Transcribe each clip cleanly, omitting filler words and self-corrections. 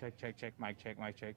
Check, mic check.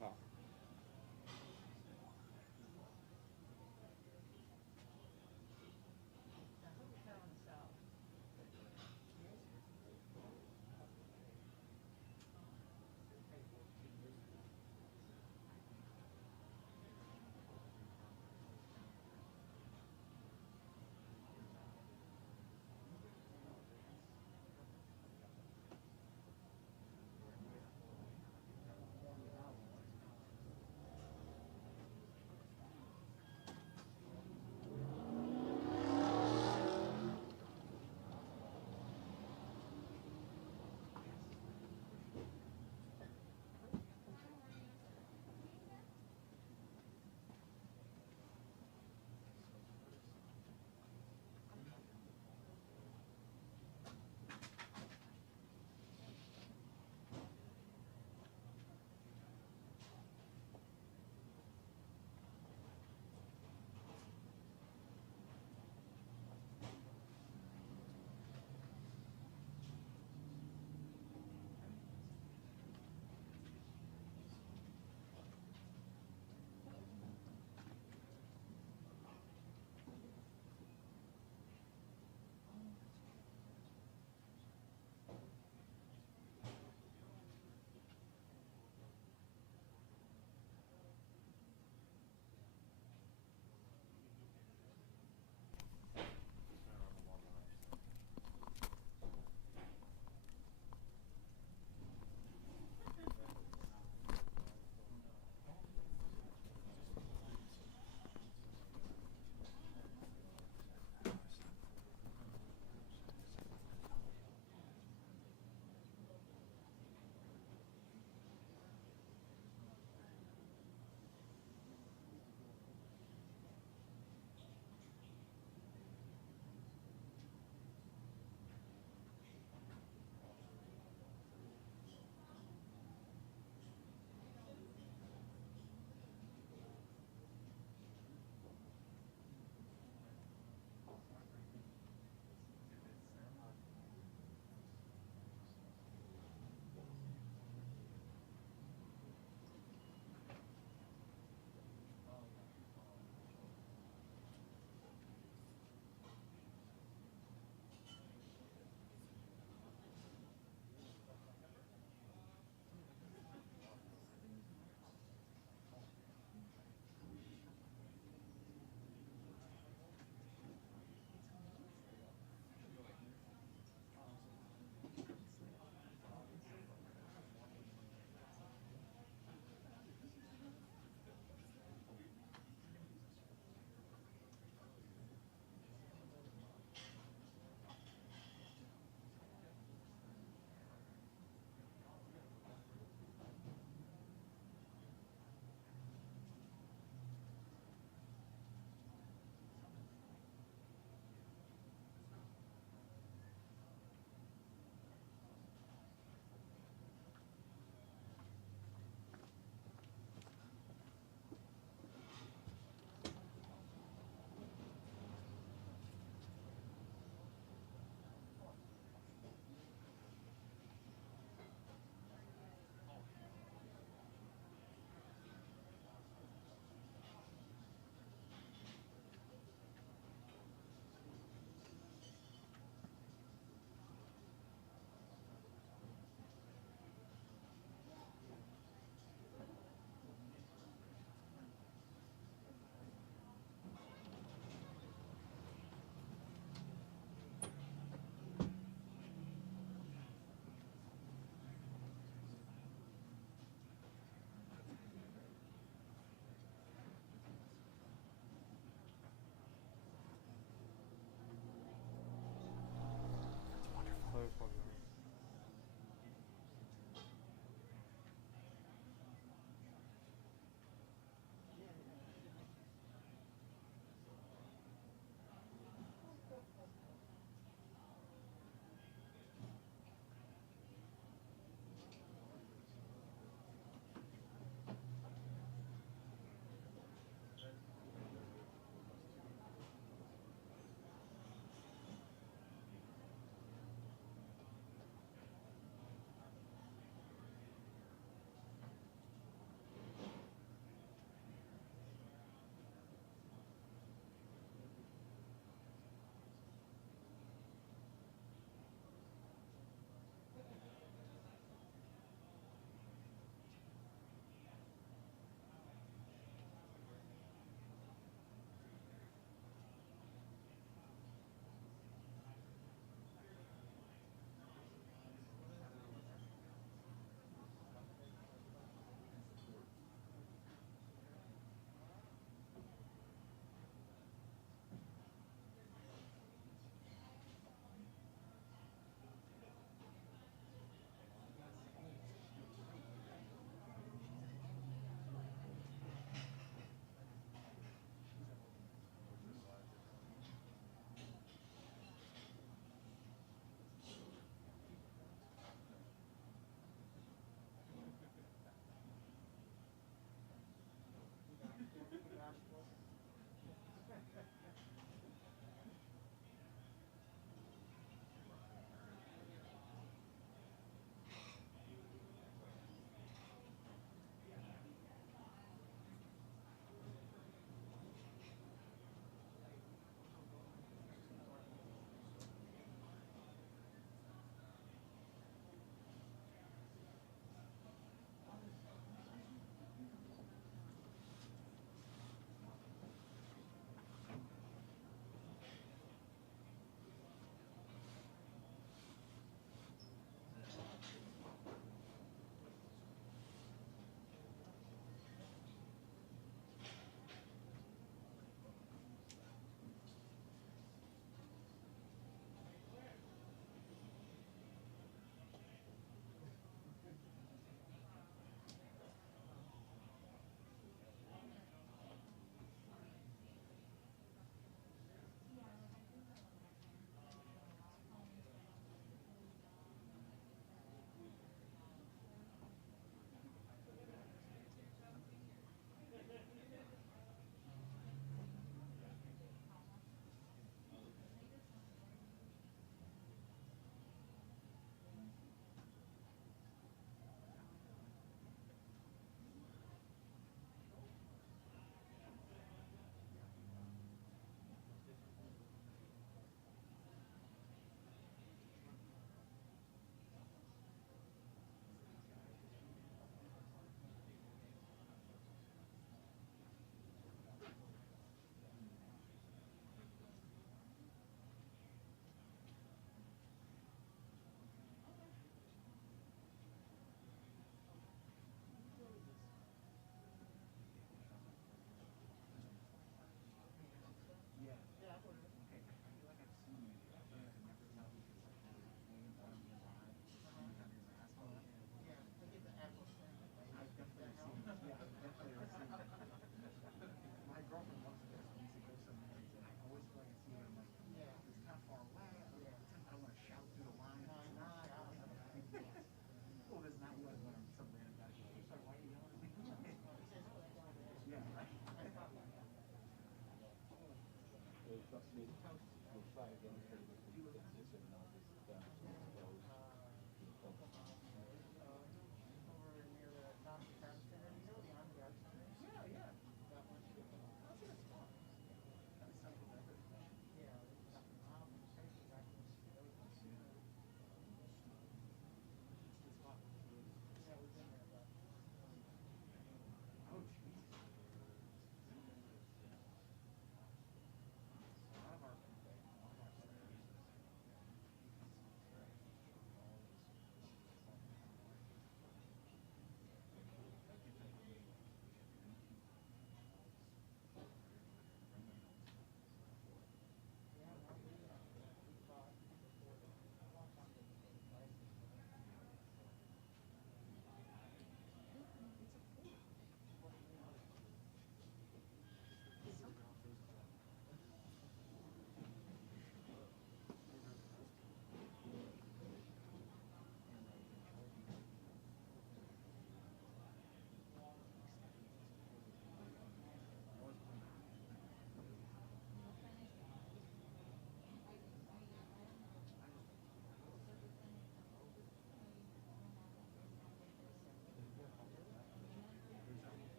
好。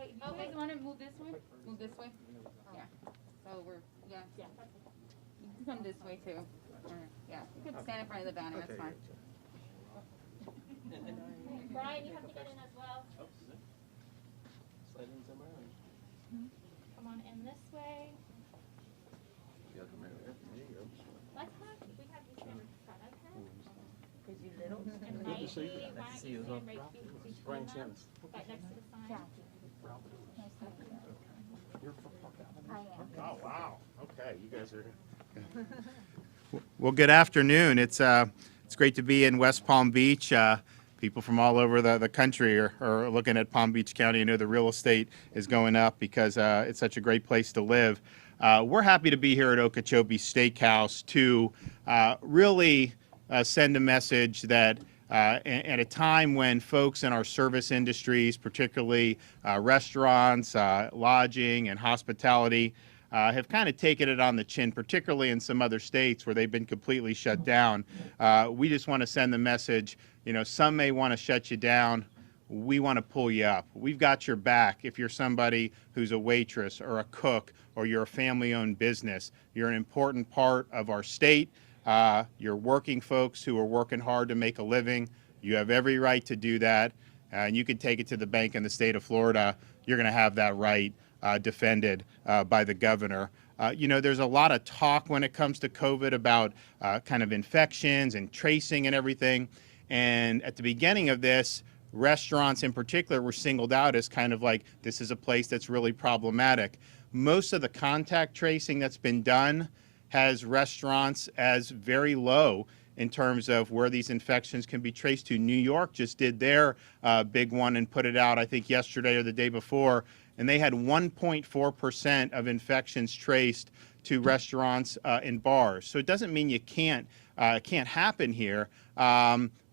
Wait, you guys want to move this way? Move this way? Yeah. So we're, yeah. You can come this way too. Yeah, you can stand in front of the banner, that's fine. Brian, you have to get in as well. Slide in somewhere. Come on in this way. Yeah, come here. There you go. Let's have, we have you stand in front of him. see you. Why don't you stand right between Brian them, Sims. right next to the sign? You're from Park Avenue? I am. Oh, wow. Okay, you guys are. Well, good afternoon. It's great to be in West Palm Beach. People from all over the country are looking at Palm Beach County. I know the real estate is going up because it's such a great place to live. We're happy to be here at Okeechobee Steakhouse to really send a message that at a time when folks in our service industries, particularly restaurants, lodging, and hospitality, have kind of taken it on the chin, particularly in some other states where they've been completely shut down. We just want to send the message, you know, some may want to shut you down. We want to pull you up. We've got your back. If you're somebody who's a waitress or a cook or you're a family-owned business, you're an important part of our state. You're working folks who are working hard to make a living. You have every right to do that, and you can take it to the bank in the state of Florida. You're going to have that right defended by the governor. You know, there's a lot of talk when it comes to COVID about kind of infections and tracing and everything. And at the beginning of this, restaurants in particular were singled out as kind of like, this is a place that's really problematic. Most of the contact tracing that's been done has restaurants as very low in terms of where these infections can be traced to. New York just did their big one and put it out, I think, yesterday or the day before, and they had 1.4% of infections traced to restaurants and bars. So it doesn't mean it can't happen here,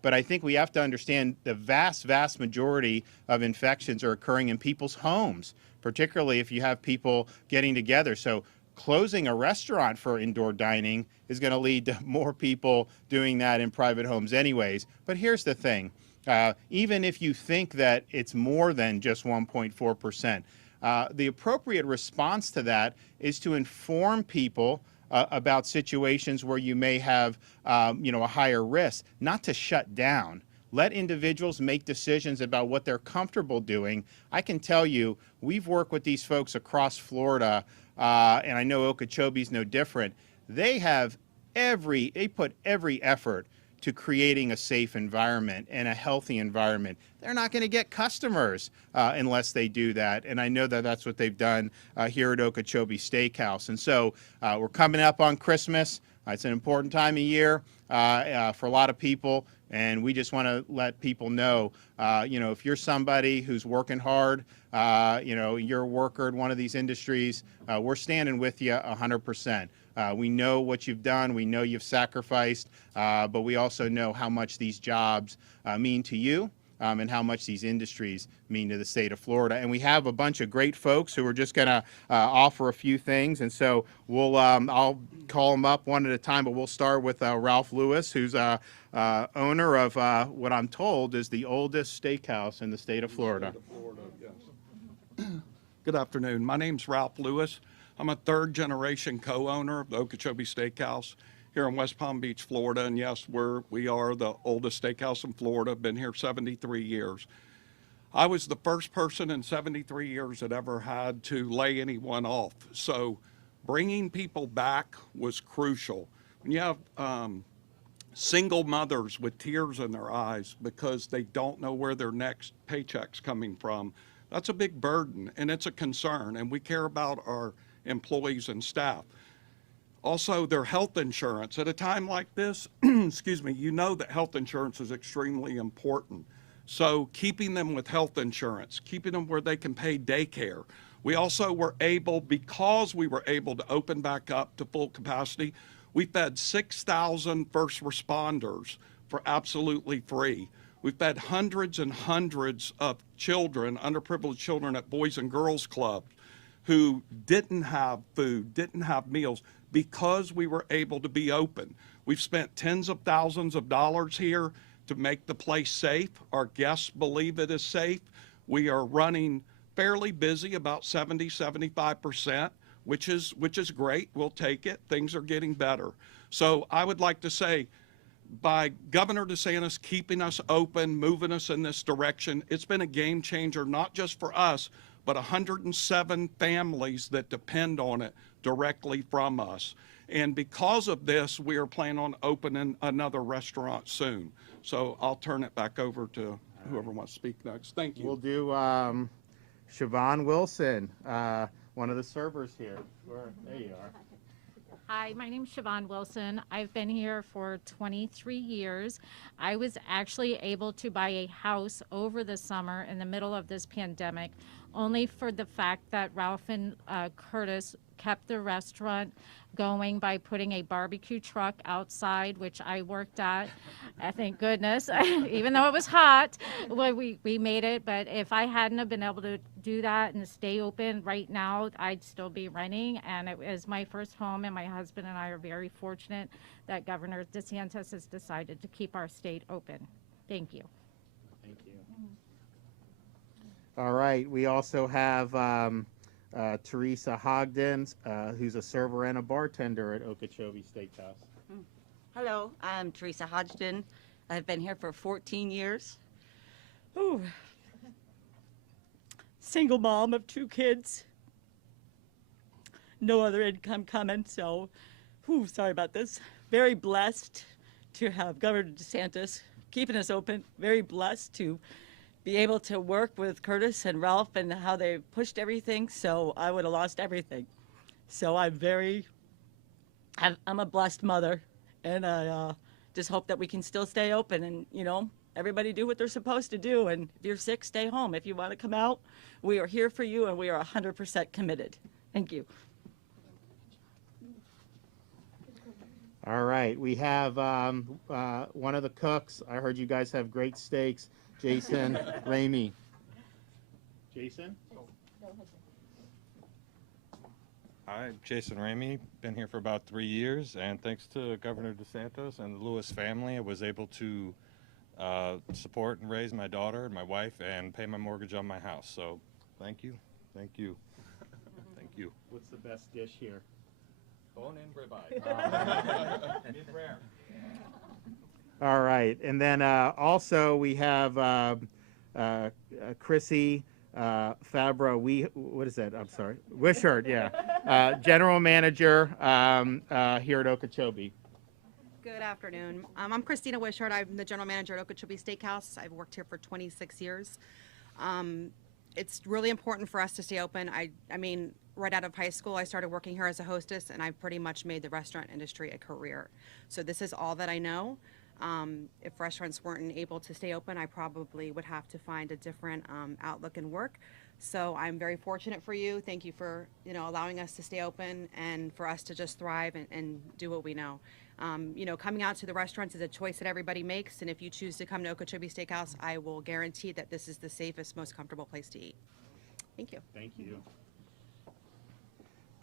but I think we have to understand the vast majority of infections are occurring in people's homes, particularly if you have people getting together. So closing a restaurant for indoor dining is going to lead to more people doing that in private homes anyways. But here's the thing. Even if you think that it's more than just 1.4%, the appropriate response to that is to inform people about situations where you may have you know, a higher risk, not to shut down. Let individuals make decisions about what they're comfortable doing. I can tell you, we've worked with these folks across Florida, and I know Okeechobee's no different. They put every effort to creating a safe environment and a healthy environment. They're not going to get customers unless they do that, and I know that that's what they've done here at Okeechobee Steakhouse. And so we're coming up on Christmas. It's an important time of year for a lot of people, and we just want to let people know, you know, if you're somebody who's working hard, you know, you're a worker in one of these industries, we're standing with you 100%. We know what you've done. We know you've sacrificed, but we also know how much these jobs mean to you and how much these industries mean to the state of Florida. And we have a bunch of great folks who are just going to offer a few things. And so we'll, I'll call them up one at a time, but we'll start with Ralph Lewis, who's owner of what I'm told is the oldest steakhouse in the state of Florida. Good afternoon. My name's Ralph Lewis. I'm a third-generation co-owner of the Okeechobee Steakhouse here in West Palm Beach, Florida. And yes, we are the oldest steakhouse in Florida. Been here 73 years. I was the first person in 73 years that ever had to lay anyone off. So bringing people back was crucial. When you have single mothers with tears in their eyes because they don't know where their next paycheck's coming from, that's a big burden, and it's a concern, and we care about our employees and staff. Also, their health insurance. At a time like this, excuse me, you know that health insurance is extremely important. So keeping them with health insurance, keeping them where they can pay daycare. We also were able, because we were able to open back up to full capacity, we fed 6,000 first responders for absolutely free. We fed hundreds and hundreds of children, underprivileged children at Boys and Girls Clubs who didn't have food, didn't have meals, because we were able to be open. We've spent tens of thousands of dollars here to make the place safe. Our guests believe it is safe. We are running fairly busy, about 70–75%, which is great. We'll take it. Things are getting better. So I would like to say, by Governor DeSantis keeping us open, moving us in this direction, it's been a game changer, not just for us, but 107 families that depend on it directly from us. And because of this, we are planning on opening another restaurant soon. So I'll turn it back over to whoever wants to speak next. Thank you. We'll do Siobhan Wilson, one of the servers here. There you are. Hi, my name's Siobhan Wilson. I've been here for 23 years. I was actually able to buy a house over the summer in the middle of this pandemic, only for the fact that Ralph and Curtis kept the restaurant going by putting a barbecue truck outside, which I worked at. Thank goodness, even though it was hot, we made it. But if I hadn't have been able to do that and stay open right now, I'd still be renting. And it was my first home, and my husband and I are very fortunate that Governor DeSantis has decided to keep our state open. Thank you. Thank you. All right. We also have Teresa Hogden, who's a server and a bartender at Okeechobee Steakhouse. Hello, I'm Teresa Hodgson. I've been here for 14 years. Ooh. Single mom of 2 kids. No other income coming, so sorry about this. Very blessed to have Governor DeSantis keeping us open. Very blessed to be able to work with Curtis and Ralph and how they pushed everything, so I would have lost everything. So I'm a blessed mother. And I just hope that we can still stay open and, everybody do what they're supposed to do. And if you're sick, stay home. If you want to come out, we are here for you and we are 100% committed. Thank you. All right. We have one of the cooks. I heard you guys have great steaks. Jason Ramey. Jason? Hi, Jason Ramey. Been here for about 3 years, and thanks to Governor DeSantis and the Lewis family, I was able to support and raise my daughter and my wife and pay my mortgage on my house. So, thank you, thank you, thank you. What's the best dish here? Bone-in ribeye. Mid-rare. All right. And then also we have Chrissy Fabra, what is that? I'm sorry. Wishart, yeah. General Manager here at Okeechobee. Good afternoon. I'm Christina Wishart. I'm the General Manager at Okeechobee Steakhouse. I've worked here for 26 years. It's really important for us to stay open. I mean, right out of high school, I started working here as a hostess, and I've pretty much made the restaurant industry a career. So this is all that I know. If restaurants weren't able to stay open, I probably would have to find a different outlook and work. So I'm very fortunate for you. Thank you for allowing us to stay open and for us to just thrive and do what we know. Coming out to the restaurants is a choice that everybody makes, and if you choose to come to Okeechobee Steakhouse, I will guarantee that this is the safest, most comfortable place to eat. Thank you. Thank you.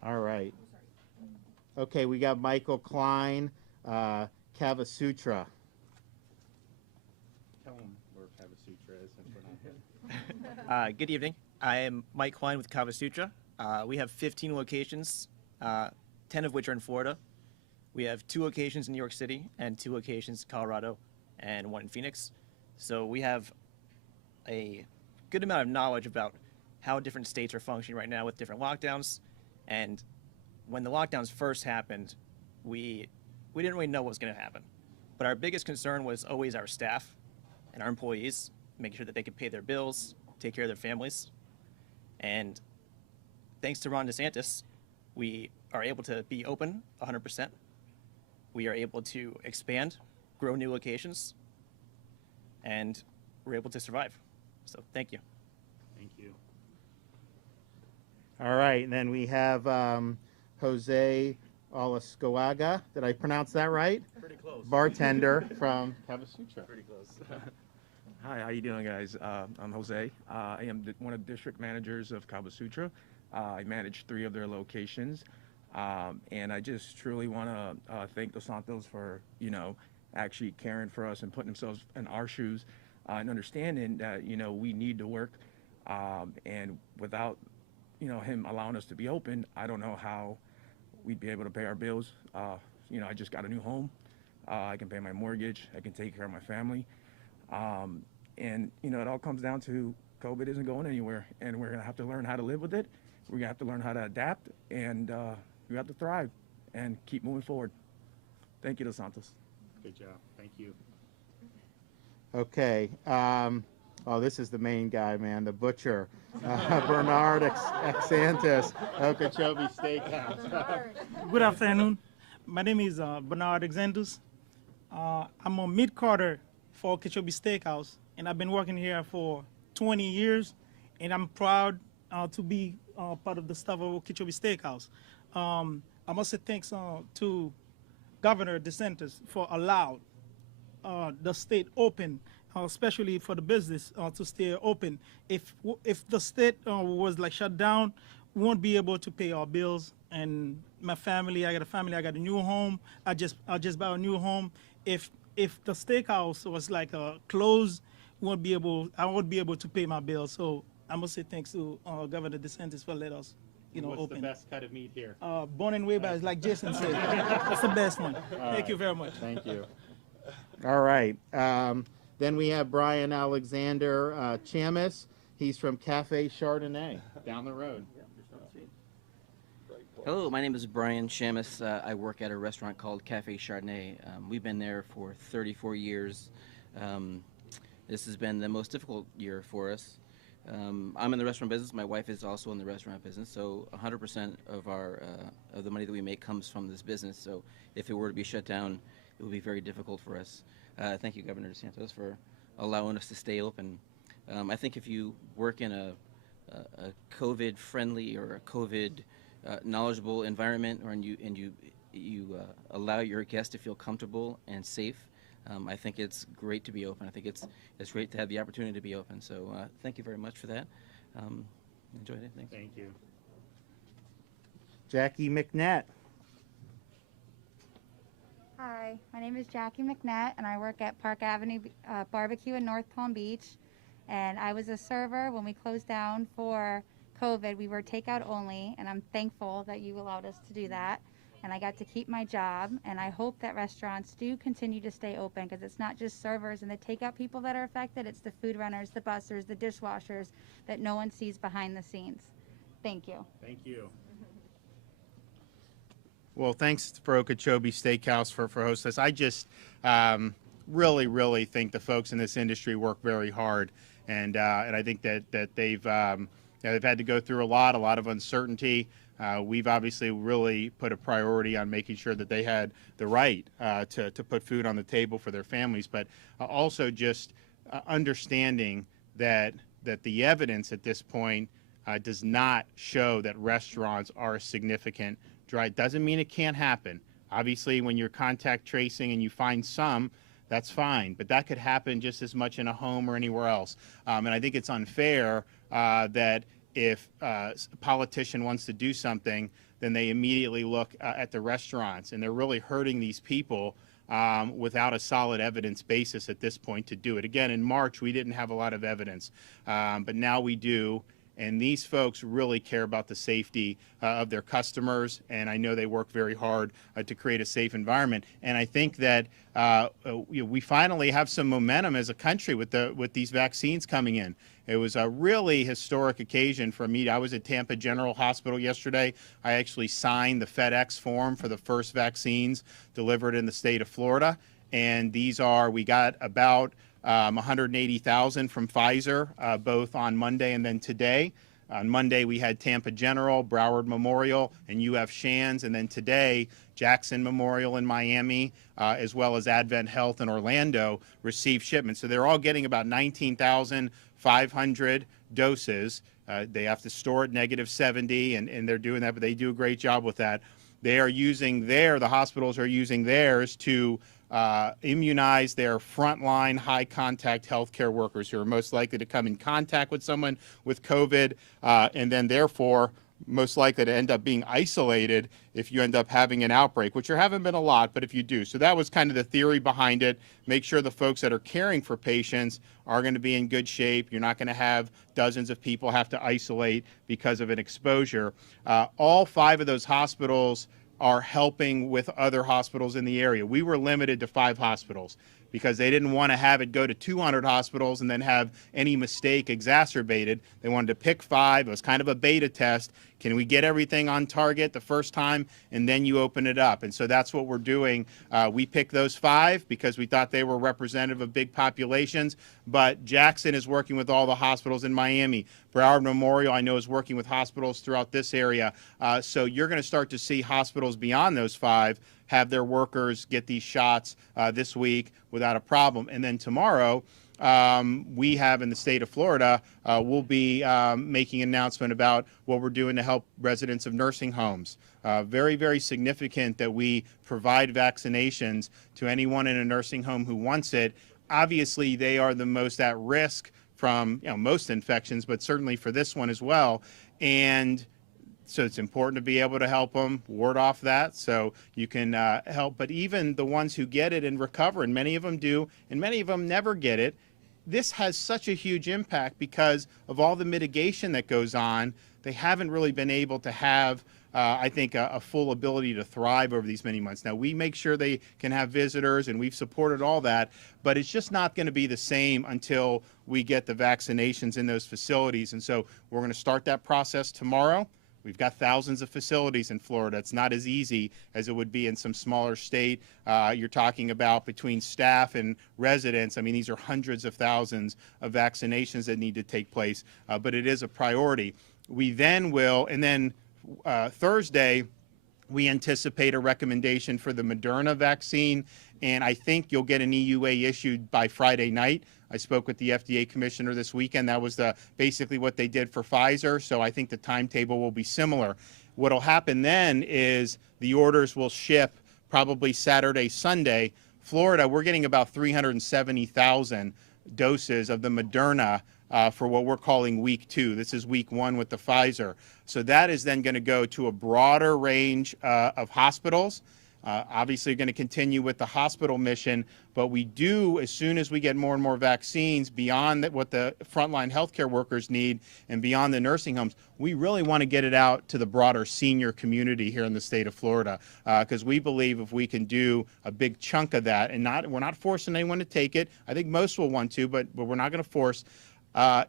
All right. Okay, we got Michael Klein, Kavasutra. Tell them where Kavasutra is if we're not here. Good evening. I am Mike Klein with Kavasutra. We have 15 locations, 10 of which are in Florida. We have 2 locations in New York City and 2 locations in Colorado and 1 in Phoenix. So we have a good amount of knowledge about how different states are functioning right now with different lockdowns. And when the lockdowns first happened, we didn't really know what was going to happen. But our biggest concern was always our staff and our employees, making sure that they could pay their bills, take care of their families. And thanks to Ron DeSantis, we are able to be open 100%. We are able to expand, grow new locations, and we're able to survive. So thank you. Thank you. All right, and then we have Jose Olascoaga. Did I pronounce that right? Pretty close. Bartender from Kavasutra. Pretty close. Hi, how you doing, guys? I'm Jose. I am one of the district managers of Kavasutra. I manage 3 of their locations. And I just truly want to thank DeSantis for, actually caring for us and putting themselves in our shoes and understanding that, we need to work. And without, him allowing us to be open, I don't know how we'd be able to pay our bills. I just got a new home. I can pay my mortgage. I can take care of my family. And, it all comes down to COVID isn't going anywhere. And we're going to have to learn how to live with it. We're going to have to learn how to adapt. And we have to thrive. and keep moving forward. Thank you, DeSantis. Good job. Thank you. Okay. Oh, this is the main guy, man, the butcher. Bernard Exantis, Okeechobee Steakhouse. Good afternoon. My name is Bernard Exantus. I'm a meat carter for Okeechobee Steakhouse, and I've been working here for 20 years, and I'm proud to be part of the staff of Okeechobee Steakhouse. I must say thanks to Governor DeSantis for allowing the state open, especially for the business to stay open. If the state was like shut down, we won't be able to pay our bills. And my family, I got a new home. I just bought a new home. If the steakhouse was like closed, I won't be able to pay my bills. So I must say thanks to Governor DeSantis for letting us, What's open. the best cut of meat here? Born and way back, like Jason said. That's the best one. Thank you very much. Thank you. All right. Then we have Brian Alexander Chamis. He's from Cafe Chardonnay down the road. Hello, my name is Brian Shamus. I work at a restaurant called Cafe Chardonnay. We've been there for 34 years. This has been the most difficult year for us. I'm in the restaurant business. My wife is also in the restaurant business. So 100% of the money that we make comes from this business. So if it were to be shut down, it would be very difficult for us. Thank you, Governor DeSantis, for allowing us to stay open. I think if you work in a COVID-friendly or a COVID knowledgeable environment, or you allow your guests to feel comfortable and safe, I think it's great to be open. I think it's great to have the opportunity to be open. So thank you very much for that. Enjoyed it. Thanks. Thank you. Jackie McNett. Hi, my name is Jackie McNett, and I work at Park Avenue Barbecue in North Palm Beach. And I was a server when we closed down for COVID. We were takeout only, and I'm thankful that you allowed us to do that. And I got to keep my job, and I hope that restaurants do continue to stay open, because it's not just servers and the takeout people that are affected, it's the food runners, the bussers, the dishwashers that no one sees behind the scenes. Thank you. Thank you. Well, thanks for Okeechobee Steakhouse for hosting us. I just really think the folks in this industry work very hard, and I think that they've had to go through a lot of uncertainty. We've obviously really put a priority on making sure that they had the right to put food on the table for their families, but also just understanding that the evidence at this point does not show that restaurants are a significant draw. It doesn't mean it can't happen. Obviously, when you're contact tracing and you find some, that's fine, but that could happen just as much in a home or anywhere else. And I think it's unfair that if a politician wants to do something, then they immediately look at the restaurants, and they're really hurting these people without a solid evidence basis at this point to do it. Again, in March, we didn't have a lot of evidence, but now we do. And these folks really care about the safety of their customers, and I know they work very hard to create a safe environment. And I think that we finally have some momentum as a country with these vaccines coming in. It was a really historic occasion for me. I was at Tampa General Hospital yesterday. I actually signed the FedEx form for the first vaccines delivered in the state of Florida, and we got about 180,000 from Pfizer, both on Monday and then today. On Monday, we had Tampa General, Broward Memorial, and UF Shands. And then today, Jackson Memorial in Miami, as well as Advent Health in Orlando, received shipments. So they're all getting about 19,500 doses. They have to store at -70, and they're doing that, but they do a great job with that. They are using the hospitals are using theirs to immunize their frontline high-contact healthcare workers who are most likely to come in contact with someone with COVID, and then therefore most likely to end up being isolated if you end up having an outbreak, which there haven't been a lot, but if you do. So that was kind of the theory behind it. Make sure the folks that are caring for patients are going to be in good shape. You're not going to have dozens of people have to isolate because of an exposure. All 5 of those hospitals are helping with other hospitals in the area. We were limited to 5 hospitals because they didn't want to have it go to 200 hospitals and then have any mistake exacerbated. They wanted to pick 5. It was kind of a beta test. Can we get everything on target the first time, and then you open it up? And so that's what we're doing. We picked those 5 because we thought they were representative of big populations, but Jackson is working with all the hospitals in Miami. Broward Memorial, I know, is working with hospitals throughout this area. So you're going to start to see hospitals beyond those 5 have their workers get these shots this week without a problem. And then tomorrow, we have in the state of Florida, we'll be making an announcement about what we're doing to help residents of nursing homes. Very, very significant that we provide vaccinations to anyone in a nursing home who wants it. Obviously, they are the most at risk from most infections, but certainly for this one as well. And so it's important to be able to help them ward off that so you can help. But even the ones who get it and recover, and many of them do, and many of them never get it, this has such a huge impact because of all the mitigation that goes on. They haven't really been able to have, I think, a full ability to thrive over these many months. Now, we make sure they can have visitors, and we've supported all that, but it's just not going to be the same until we get the vaccinations in those facilities. And so we're going to start that process tomorrow. We've got thousands of facilities in Florida. It's not as easy as it would be in some smaller state. You're talking about between staff and residents. I mean, these are hundreds of thousands of vaccinations that need to take place, but it is a priority. We then will, and then Thursday, we anticipate a recommendation for the Moderna vaccine, and I think you'll get an EUA issued by Friday night. I spoke with the FDA commissioner this weekend. That was basically what they did for Pfizer, so I think the timetable will be similar. What will happen then is the orders will ship probably Saturday, Sunday. Florida, we're getting about 370,000 doses of the Moderna for what we're calling week 2. This is week 1 with the Pfizer. So that is then going to go to a broader range of hospitals. Obviously, going to continue with the hospital mission, but we do, as soon as we get more and more vaccines beyond what the frontline healthcare workers need and beyond the nursing homes, we really want to get it out to the broader senior community here in the state of Florida, because we believe if we can do a big chunk of that, and we're not forcing anyone to take it. I think most will want to, but we're not going to force.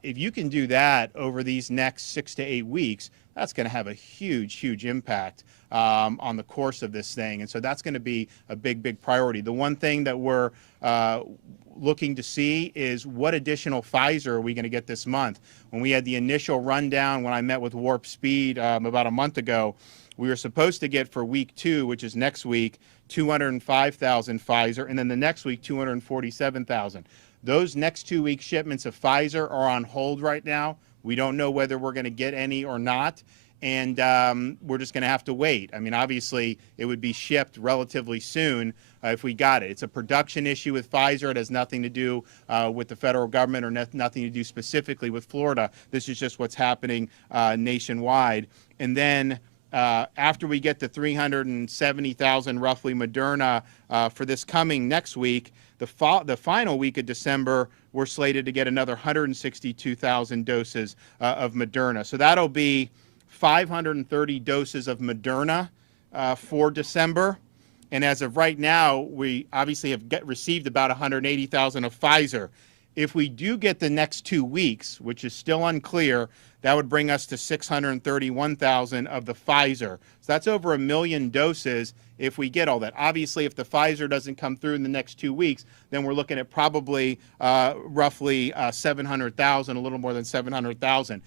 If you can do that over these next 6 to 8 weeks, that's going to have a huge, huge impact on the course of this thing. And so that's going to be a big, big priority. The one thing that we're looking to see is what additional Pfizer are we going to get this month. When we had the initial rundown, when I met with Warp Speed about a month ago, we were supposed to get for week 2, which is next week, 205,000 Pfizer, and then the next week, 247,000. Those next 2 week shipments of Pfizer are on hold right now. We don't know whether we're going to get any or not, and we're just going to have to wait. I mean, obviously, it would be shipped relatively soon if we got it. It's a production issue with Pfizer. It has nothing to do with the federal government or nothing to do specifically with Florida. This is just what's happening nationwide. And then after we get the 370,000 roughly Moderna for this coming next week, the final week of December, we're slated to get another 162,000 doses of Moderna. So that'll be 530 doses of Moderna for December. And as of right now, we obviously have received about 180,000 of Pfizer. If we do get the next 2 weeks, which is still unclear, that would bring us to 631,000 of the Pfizer. So that's over 1 million doses if we get all that. Obviously, if the Pfizer doesn't come through in the next 2 weeks, then we're looking at probably roughly 700,000, a little more than 700,000.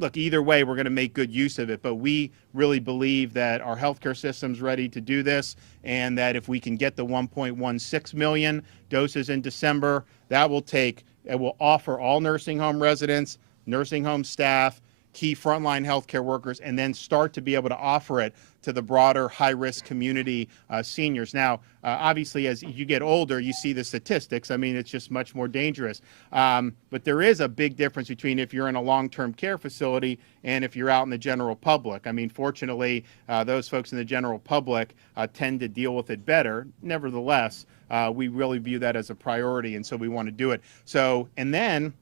Look, either way, we're going to make good use of it, but we really believe that our healthcare system's ready to do this, and that if we can get the 1.16 million doses in December, it will offer all nursing home residents, nursing home staff, key frontline healthcare workers, and then start to be able to offer it to the broader high-risk community seniors. Now, obviously, as you get older, you see the statistics. I mean, it's just much more dangerous. But there is a big difference between if you're in a long-term care facility and if you're out in the general public. I mean, fortunately, those folks in the general public tend to deal with it better. Nevertheless, we really view that as a priority, and so we want to do it. So, and then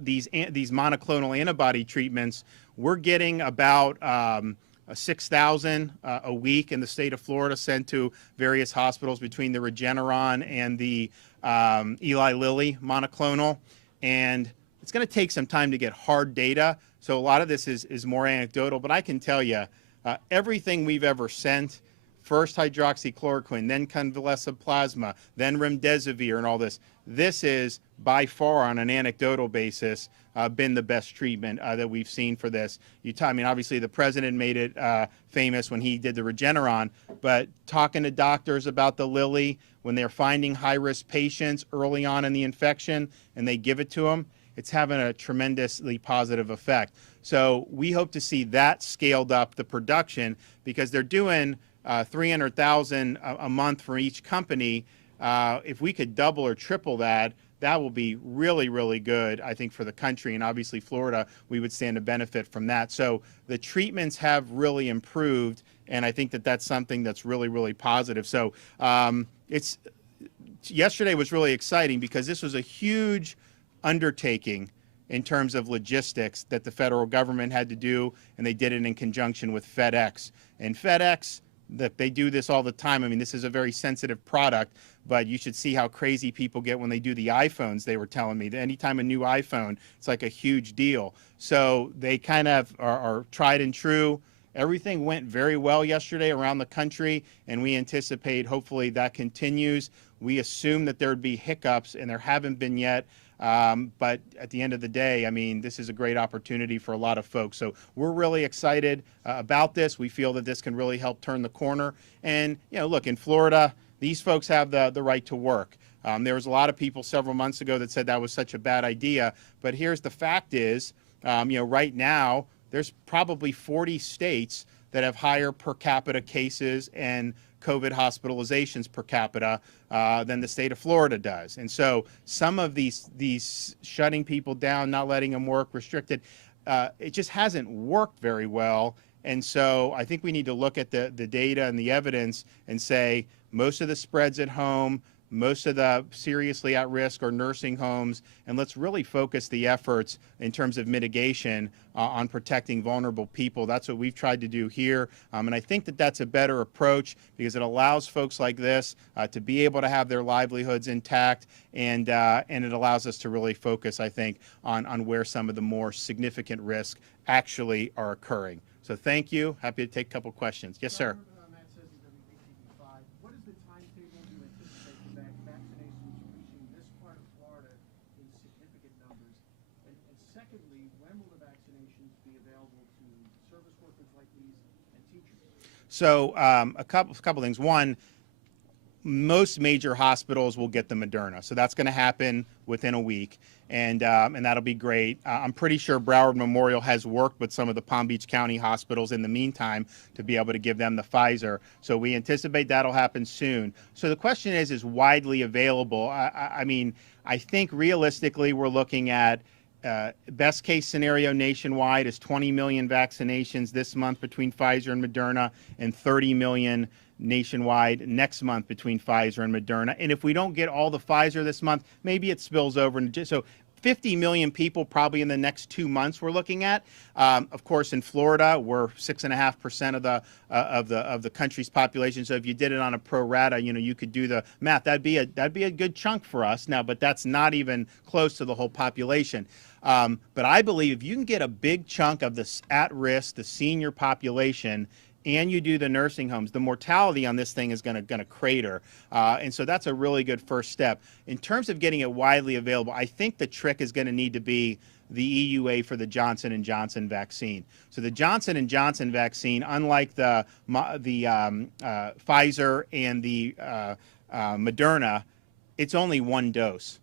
these monoclonal antibody treatments, we're getting about 6,000 a week in the state of Florida sent to various hospitals between the Regeneron and the Eli Lilly monoclonal. And it's going to take some time to get hard data. So a lot of this is more anecdotal, but I can tell you everything we've ever sent, first hydroxychloroquine, then convalescent plasma, then remdesivir and all this, this is by far on an anecdotal basis been the best treatment that we've seen for this. I mean, obviously the president made it famous when he did the Regeneron, but talking to doctors about the Lilly, when they're finding high-risk patients early on in the infection and they give it to them, it's having a tremendously positive effect. So we hope to see that scaled up, the production, because they're doing 300,000 a month for each company. If we could double or triple that, that will be really, really good, I think, for the country. And obviously, Florida, we would stand to benefit from that. So the treatments have really improved, and I think that that's something that's really, really positive. So yesterday was really exciting because this was a huge undertaking in terms of logistics that the federal government had to do, and they did it in conjunction with FedEx. And FedEx, that they do this all the time. I mean, this is a very sensitive product, but you should see how crazy people get when they do the iPhones. They were telling me that anytime a new iPhone, it's like a huge deal. So they kind of are tried and true. Everything went very well yesterday around the country, and we anticipate hopefully that continues. We assume that there would be hiccups, and there haven't been yet. But at the end of the day, I mean, this is a great opportunity for a lot of folks. So we're really excited about this. We feel that this can really help turn the corner. And, you know, look, in Florida, these folks have the right to work. There was a lot of people several months ago that said that was such a bad idea. But here's the fact is, you know, right now, there's probably 40 states that have higher per capita cases and COVID hospitalizations per capita than the state of Florida does. And so some of these shutting people down, not letting them work, restricted, it just hasn't worked very well. And so I think we need to look at the data and the evidence and say most of the spreads at home, most of the seriously at risk are nursing homes, and let's really focus the efforts in terms of mitigation on protecting vulnerable people. That's what we've tried to do here, and I think that that's a better approach because it allows folks like this to be able to have their livelihoods intact, and it allows us to really focus, I think, on where some of the more significant risks actually are occurring. So thank you. Happy to take a couple questions. Yes, sir. So a couple things. One, most major hospitals will get the Moderna, so that's going to happen within a week, and that'll be great. I'm pretty sure Broward Memorial has worked with some of the Palm Beach County hospitals in the meantime to be able to give them the Pfizer. So we anticipate that'll happen soon. So the question is widely available. I mean, I think realistically we're looking at best case scenario nationwide is 20 million vaccinations this month between Pfizer and Moderna, and 30 million nationwide next month between Pfizer and Moderna. And if we don't get all the Pfizer this month, maybe it spills over. So 50 million people probably in the next 2 months we're looking at. Of course, in Florida, we're 6.5% of the country's population. So if you did it on a pro rata, you know, you could do the math. That'd be a good chunk for us now, but that's not even close to the whole population. But I believe if you can get a big chunk of this at risk, the senior population, and you do the nursing homes, the mortality on this thing is going to crater. And so that's a really good first step. In terms of getting it widely available, I think the trick is going to need to be the EUA for the Johnson & Johnson vaccine. So the Johnson & Johnson vaccine, unlike the Pfizer and the Moderna, it's only one dose.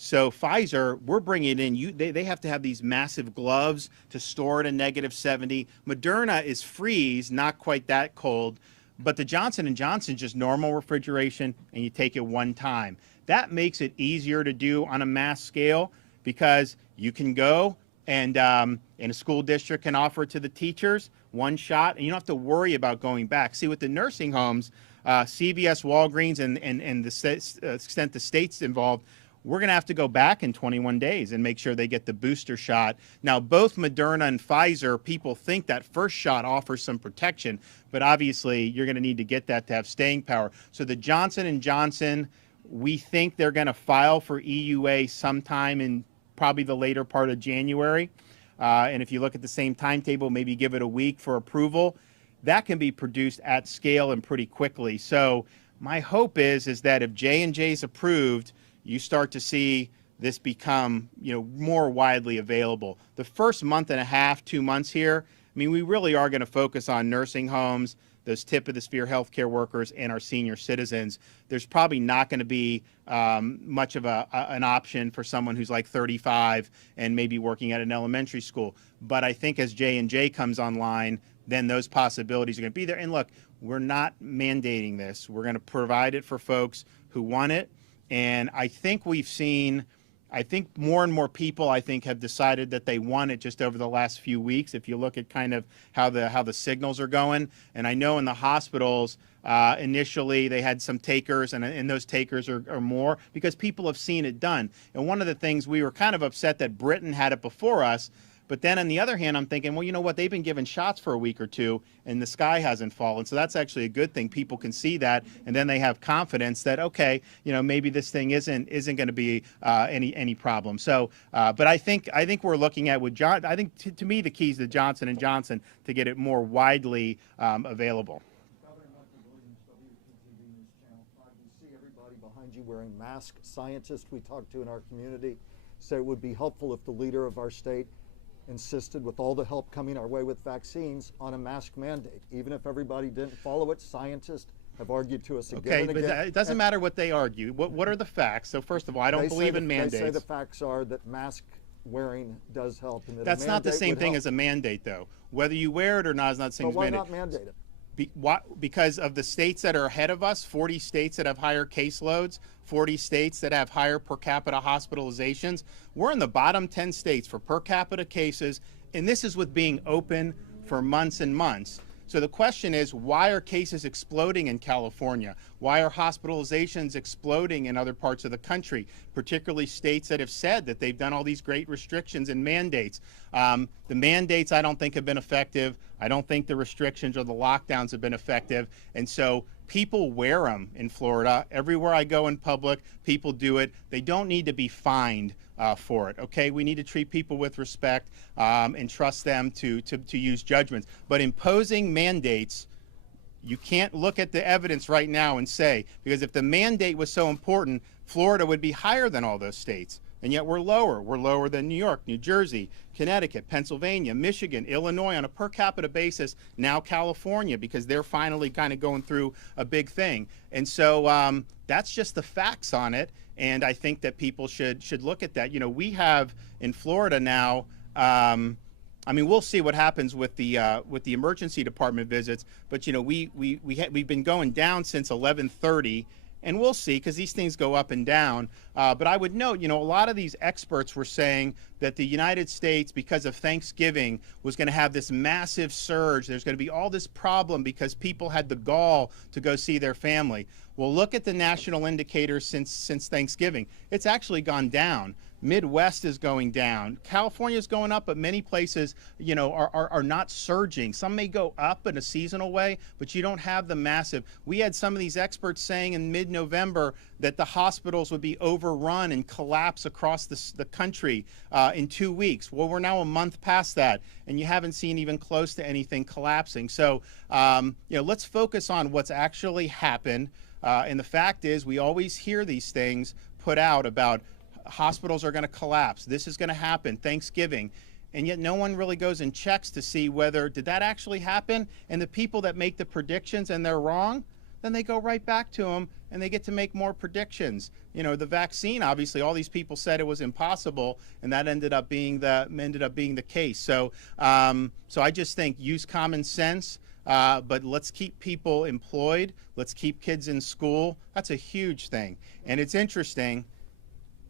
So Pfizer, we're bringing it in. They have to have these massive gloves to store it at -70. Moderna is freeze, not quite that cold, but the Johnson & Johnson is just normal refrigeration, and you take it one time. That makes it easier to do on a mass scale because you can go and a school district can offer it to the teachers, one shot, and you don't have to worry about going back. See, with the nursing homes, CVS, Walgreens, and the extent the state's involved, we're going to have to go back in 21 days and make sure they get the booster shot. Now, both Moderna and Pfizer, people think that first shot offers some protection, but obviously you're going to need to get that to have staying power. So the Johnson & Johnson, we think they're going to file for EUA sometime in probably the later part of January. And if you look at the same timetable, maybe give it a week for approval, that can be produced at scale and pretty quickly. So my hope is that if J&J is approved, you start to see this become, more widely available. The first month and a half, 2 months here, I mean, we really are going to focus on nursing homes, those tip of the spear healthcare workers, and our senior citizens. There's probably not going to be much of an option for someone who's like 35 and maybe working at an elementary school. But I think as J&J comes online, then those possibilities are going to be there. And look, we're not mandating this. We're going to provide it for folks who want it. And I think more and more people, have decided that they want it just over the last few weeks. If you look at kind of how the signals are going, and I know in the hospitals, initially they had some takers, and those takers are more because people have seen it done. And one of the things, we were kind of upset that Britain had it before us. But then on the other hand, I'm thinking, well, you know what? They've been given shots for a week or two and the sky hasn't fallen. So that's actually a good thing. People can see that, and then they have confidence that, okay, maybe this thing isn't going to be any problem. So, but I think we're looking at I think to me the key is the Johnson & Johnson to get it more widely available. See everybody behind you wearing masks. Scientists we talked to in our community said it would be helpful if the leader of our state insisted, with all the help coming our way with vaccines, on a mask mandate. Even if everybody didn't follow it, scientists have argued to us again and again. Okay, but it doesn't matter what they argue. What are the facts? So first of all, I don't believe in mandates. They say the facts are that mask wearing does help. And that that's not the same thing as a mandate, though. Whether you wear it or not is not the same as a mandate. Why not mandate it? Because of the states that are ahead of us, 40 states that have higher caseloads, 40 states that have higher per capita hospitalizations. We're in the bottom 10 states for per capita cases, and this is with being open for months and months. So the question is, why are cases exploding in California? Why are hospitalizations exploding in other parts of the country, particularly states that have said that they've done all these great restrictions and mandates? The mandates I don't think have been effective. I don't think the restrictions or the lockdowns have been effective. And so people wear them in Florida. Everywhere I go in public, people do it. They don't need to be fined for it. Okay, we need to treat people with respect and trust them to use judgments. But imposing mandates, you can't look at the evidence right now and say, because if the mandate was so important, Florida would be higher than all those states. And yet we're lower. We're lower than New York, New Jersey, Connecticut, Pennsylvania, Michigan, Illinois on a per capita basis, now California, because they're finally kind of going through a big thing. And so that's just the facts on it. And I think that people should look at that. We have in Florida now, we'll see what happens with the emergency department visits, but we've been going down since 11:30. And we'll see, because these things go up and down. But I would note, a lot of these experts were saying that the United States, because of Thanksgiving, was going to have this massive surge. There's going to be all this problem because people had the gall to go see their family. Well, look at the national indicators since Thanksgiving. It's actually gone down. Midwest is going down. California is going up, but many places, are not surging. Some may go up in a seasonal way, but you don't have the massive. We had some of these experts saying in mid-November that the hospitals would be overrun and collapse across the country in 2 weeks. Well, we're now a month past that, and you haven't seen even close to anything collapsing. So, let's focus on what's actually happened. And the fact is, we always hear these things put out about hospitals are going to collapse. This is going to happen, Thanksgiving. And yet no one really goes and checks to see whether, did that actually happen? And the people that make the predictions and they're wrong, then they go right back to them and they get to make more predictions. The vaccine, obviously, all these people said it was impossible, and that ended up being the case. So, so I just think use common sense. But let's keep people employed. Let's keep kids in school. That's a huge thing. And it's interesting.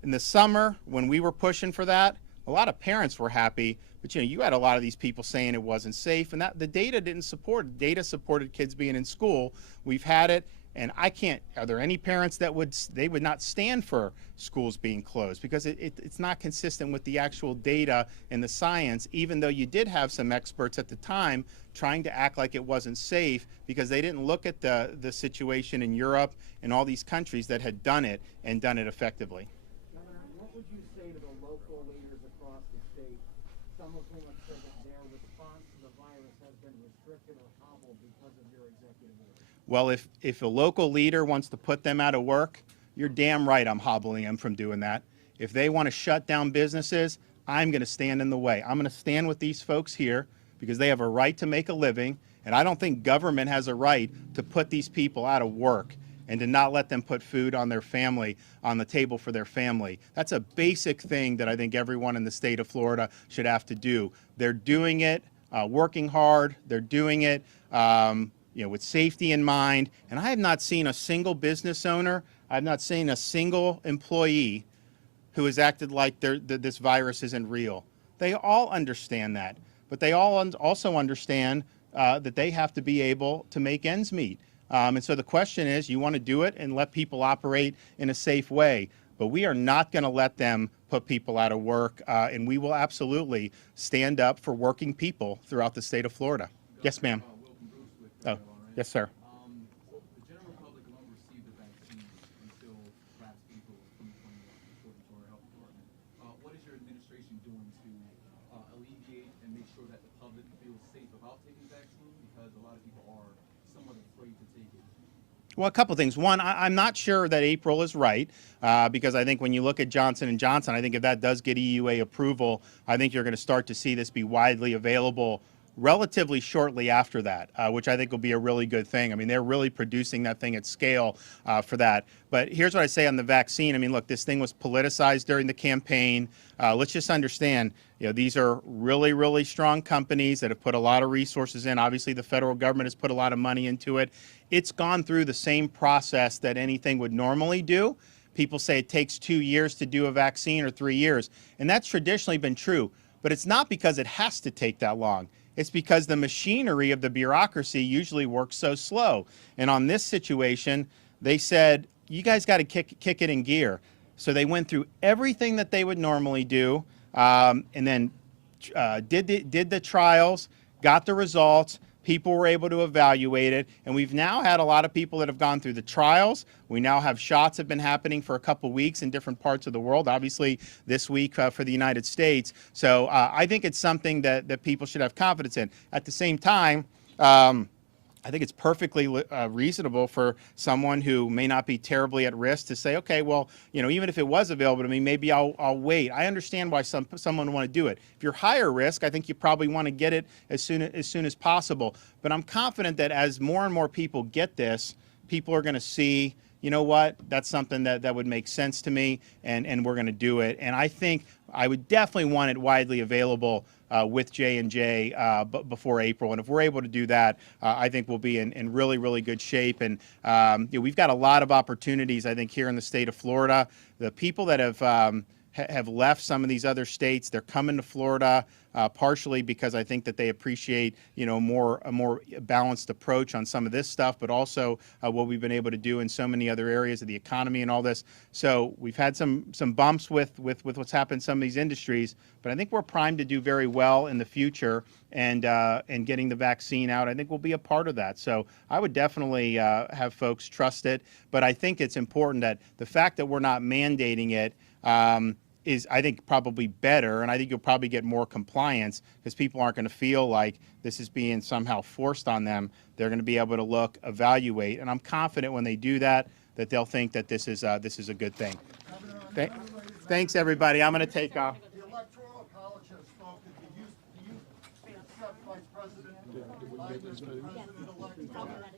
In the summer, when we were pushing for that, a lot of parents were happy, but you had a lot of these people saying it wasn't safe, and that the data didn't support it. Data supported kids being in school. We've had it, and are there any parents that would not stand for schools being closed, because it's not consistent with the actual data and the science, even though you did have some experts at the time trying to act like it wasn't safe because they didn't look at the situation in Europe and all these countries that had done it and done it effectively. What would you say to the local leaders across the state, some of whom have said that their response to the virus has been restricted or hobbled because of your executive order? Well, if a local leader wants to put them out of work, you're damn right I'm hobbling them from doing that. If they want to shut down businesses, I'm going to stand in the way. I'm going to stand with these folks here because they have a right to make a living, and I don't think government has a right to put these people out of work and to not let them put food on their family, on the table for their family. That's a basic thing that I think everyone in the state of Florida should have to do. They're doing it, working hard. They're doing it, with safety in mind. And I have not seen a single business owner, I've not seen a single employee who has acted like this virus isn't real. They all understand that, but they all also understand that they have to be able to make ends meet. And so the question is, you want to do it and let people operate in a safe way, but we are not going to let them put people out of work, and we will absolutely stand up for working people throughout the state of Florida. Yes, ma'am. Oh, yes, sir. The general public won't receive the vaccine until perhaps April of 2021, according to our health department. What is your administration doing to alleviate and make sure that the public feels safe about taking the vaccine? Because a lot of people are somewhat afraid to take it. Well, a couple things. One, I'm not sure that April is right because I think when you look at Johnson & Johnson, I think if that does get EUA approval, I think you're going to start to see this be widely available relatively shortly after that, which I think will be a really good thing. I mean, they're really producing that thing at scale for that. But here's what I say on the vaccine. I mean, look, this thing was politicized during the campaign. Let's just understand, these are really, really strong companies that have put a lot of resources in. Obviously, the federal government has put a lot of money into it. It's gone through the same process that anything would normally do. People say it takes 2 years to do a vaccine or 3 years, and that's traditionally been true. But it's not because it has to take that long. It's because the machinery of the bureaucracy usually works so slow. And on this situation, they said, you guys got to kick it in gear. So they went through everything that they would normally do, and then did the trials, got the results. People were able to evaluate it, and we've now had a lot of people that have gone through the trials. We now have shots have been happening for a couple weeks in different parts of the world, obviously this week for the United States. So I think it's something that people should have confidence in. At the same time, I think it's perfectly reasonable for someone who may not be terribly at risk to say, okay, well, even if it was available to me, maybe I'll wait. I understand why someone would want to do it. If you're higher risk, I think you probably want to get it as soon as possible. But I'm confident that as more and more people get this, people are going to see, you know what, that's something that would make sense to me, and we're going to do it. And I think I would definitely want it widely available with J&J before April. And if we're able to do that, I think we'll be in really, really good shape. And we've got a lot of opportunities, I think, here in the state of Florida. The people that have left some of these other states, they're coming to Florida partially because I think that they appreciate, a more balanced approach on some of this stuff, but also what we've been able to do in so many other areas of the economy and all this. So we've had some bumps with what's happened in some of these industries, but I think we're primed to do very well in the future, and getting the vaccine out, I think will be a part of that. So I would definitely have folks trust it, but I think it's important that the fact that we're not mandating it is, I think, probably better, and I think you'll probably get more compliance because people aren't going to feel like this is being somehow forced on them. They're going to be able to look, evaluate, and I'm confident when they do that they'll think that this is a good thing. Thanks, everybody. I'm going to take off. The Electoral College has spoken. Do you accept Vice President Biden as President-elect?